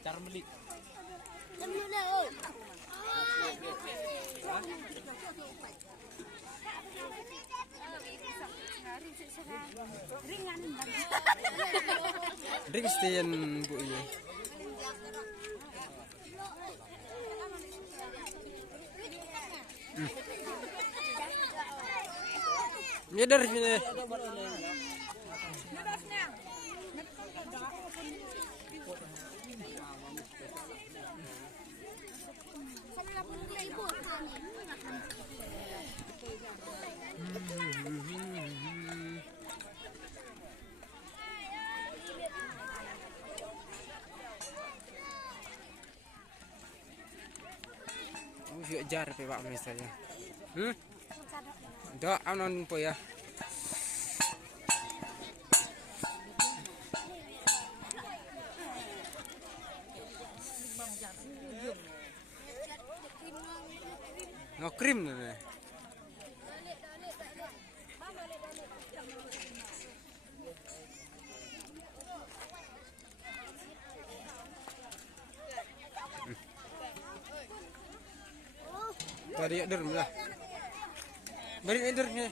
Cara beli. Ring stay bu ini. Nyedar sini. Udah jar pe pak misalnya. Dah anon po ya. No krim nih. Tadi ada rumah. Beri endernya.